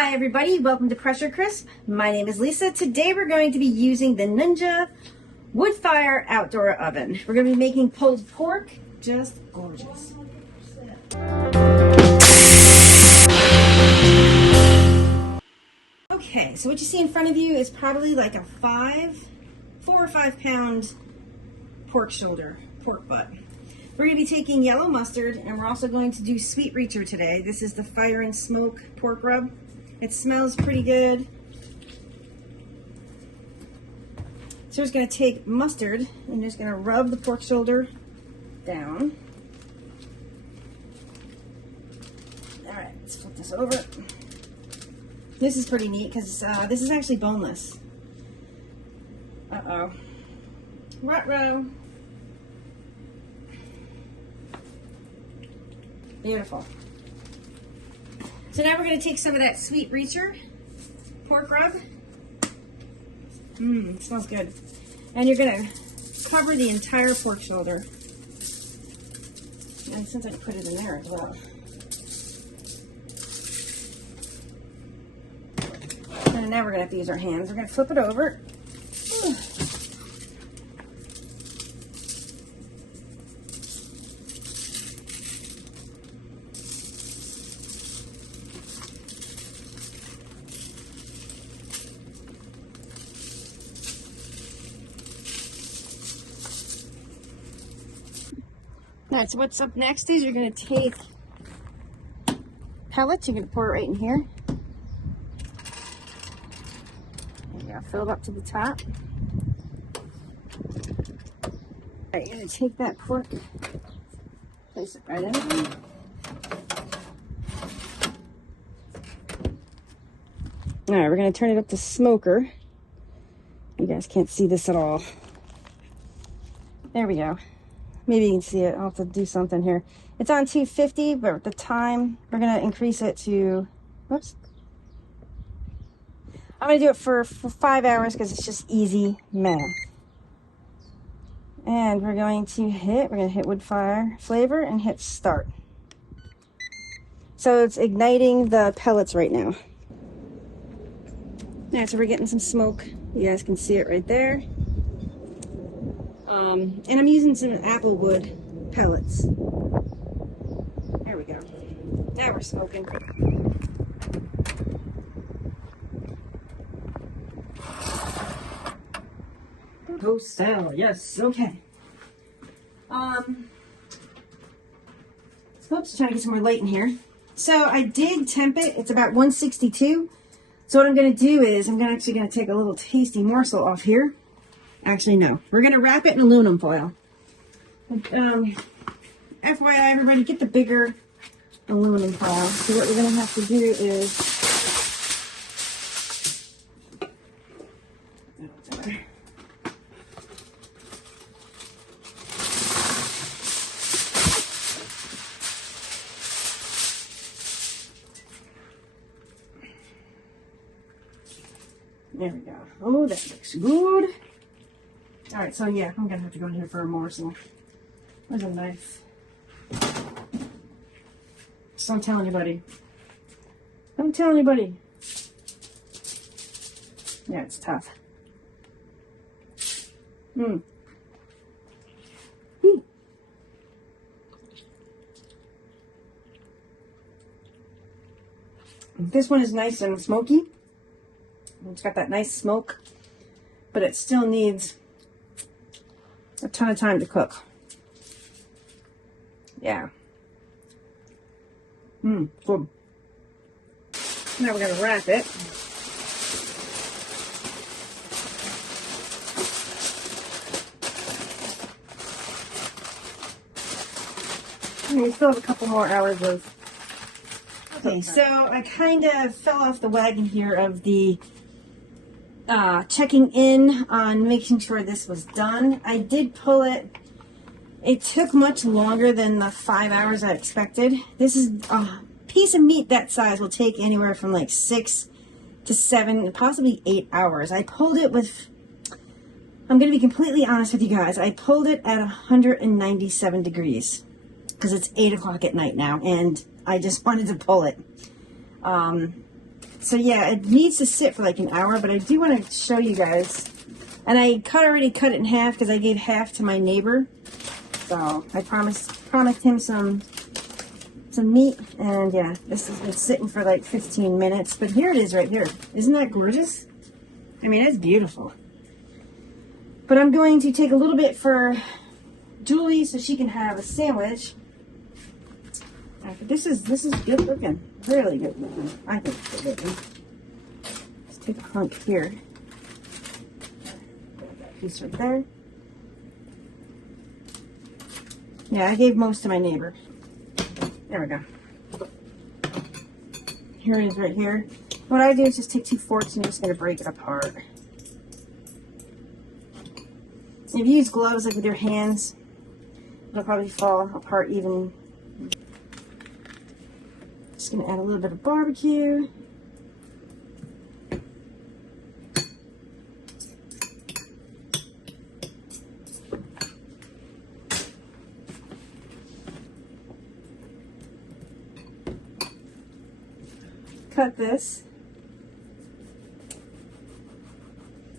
Hi everybody, welcome to Pressure Crisp. My name is Lisa. Today we're going to be using the Ninja Woodfire Outdoor Oven. We're going to be making pulled pork, just gorgeous. Okay, so what you see in front of you is probably like a 4 or 5 pound pork shoulder, pork butt. We're going to be taking yellow mustard, and we're also going to do sweet reacher today. This is the fire and smoke pork rub. It smells pretty good. So we're just going to take mustard and just going to rub the pork shoulder down. All right, let's flip this over. This is pretty neat because this is actually boneless. Uh-oh. Ruh-roh. Beautiful. So now we're going to take some of that sweet reacher pork rub. It smells good. And you're going to cover the entire pork shoulder. And since I put it in there as well. And now we're going to have to use our hands. We're going to flip it over. Alright, so what's up next is you're going to take pellets. You're going to pour it right in here. There you go, fill it up to the top. Alright, you're going to take that pork, place it right in there. Alright, we're going to turn it up to smoker. You guys can't see this at all. There we go. Maybe you can see it. I'll have to do something here. It's on 250, but at the time, we're going to increase it to, whoops. I'm going to do it for 5 hours because it's just easy math. And we're going to hit Woodfire Flavor and hit start. So it's igniting the pellets right now. Alright, so we're getting some smoke. You guys can see it right there. And I'm using some applewood pellets. There we go. Now we're smoking. Toast style, yes, okay. Oops, trying to get some more light in here. So I did temp it. It's about 162. So what I'm going to do is I'm actually going to take a little tasty morsel off here. Actually, no. We're going to wrap it in aluminum foil. FYI, everybody, get the bigger aluminum foil. So what we're going to have to do is... There we go. Oh, that looks good. All right, so yeah, I'm gonna have to go in here for a morsel. Where's a knife? Just don't tell anybody. Don't tell anybody. Yeah, it's tough. This one is nice and smoky. It's got that nice smoke, but it still needs a ton of time to cook. Yeah. Good. Now we're going to wrap it. And we still have a couple more hours of... Okay, so I kind of fell off the wagon here of the checking in on making sure this was done. I did pull it. It took much longer than the 5 hours I expected. This is a piece of meat that size will take anywhere from like 6 to 7, possibly 8 hours. I pulled it with, I'm going to be completely honest with you guys, I pulled it at 197 degrees because it's 8 o'clock at night now and I just wanted to pull it. So yeah, it needs to sit for like an hour, but I do want to show you guys. And I already cut it in half because I gave half to my neighbor. So I promised him some meat, and yeah, this has been sitting for like 15 minutes, but here it is right here. Isn't that gorgeous? I mean, it's beautiful. But I'm going to take a little bit for Julie so she can have a sandwich. This is good looking, really good looking. I think it's good looking. Let's take a hunk here. That piece right there. Yeah, I gave most to my neighbor. There we go. Here it is right here. What I do is just take 2 forks and I'm just going to break it apart. If you use gloves like with your hands, it'll probably fall apart even. Just going to add a little bit of barbecue. Cut this.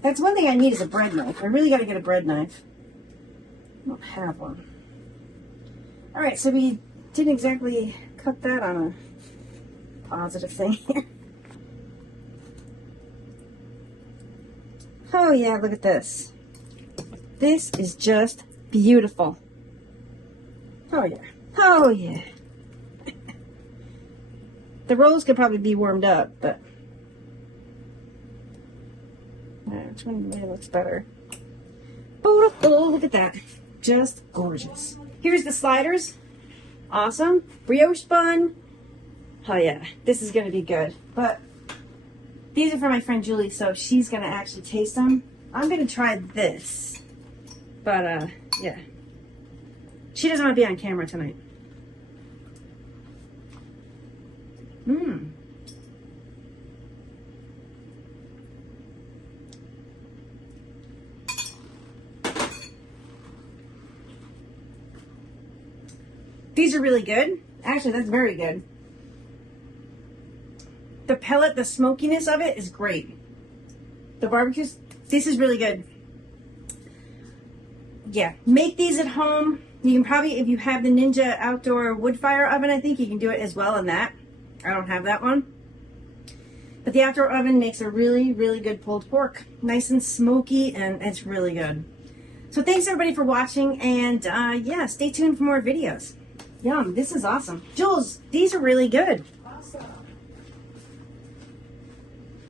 That's one thing I need is a bread knife. I really got to get a bread knife. I don't have one. Alright, so we didn't exactly cut that on a positive thing here. Oh yeah, look at this. This is just beautiful. Oh yeah. Oh yeah. The rolls could probably be warmed up, but which one looks better? Beautiful, look at that. Just gorgeous. Here's the sliders. Awesome. Brioche bun. Oh yeah, this is gonna be good. But these are for my friend Julie, so she's gonna actually taste them. I'm gonna try this. But yeah. She doesn't want to be on camera tonight. These are really good. Actually, that's very good. The pellet, the smokiness of it is great. The barbecues, this is really good. Yeah, make these at home. You can probably, if you have the Ninja Outdoor Woodfire Oven, I think you can do it as well in that. I don't have that one. But the outdoor oven makes a really, really good pulled pork. Nice and smoky, and it's really good. So thanks everybody for watching, and yeah, stay tuned for more videos. Yum, this is awesome. Jules, these are really good. Awesome.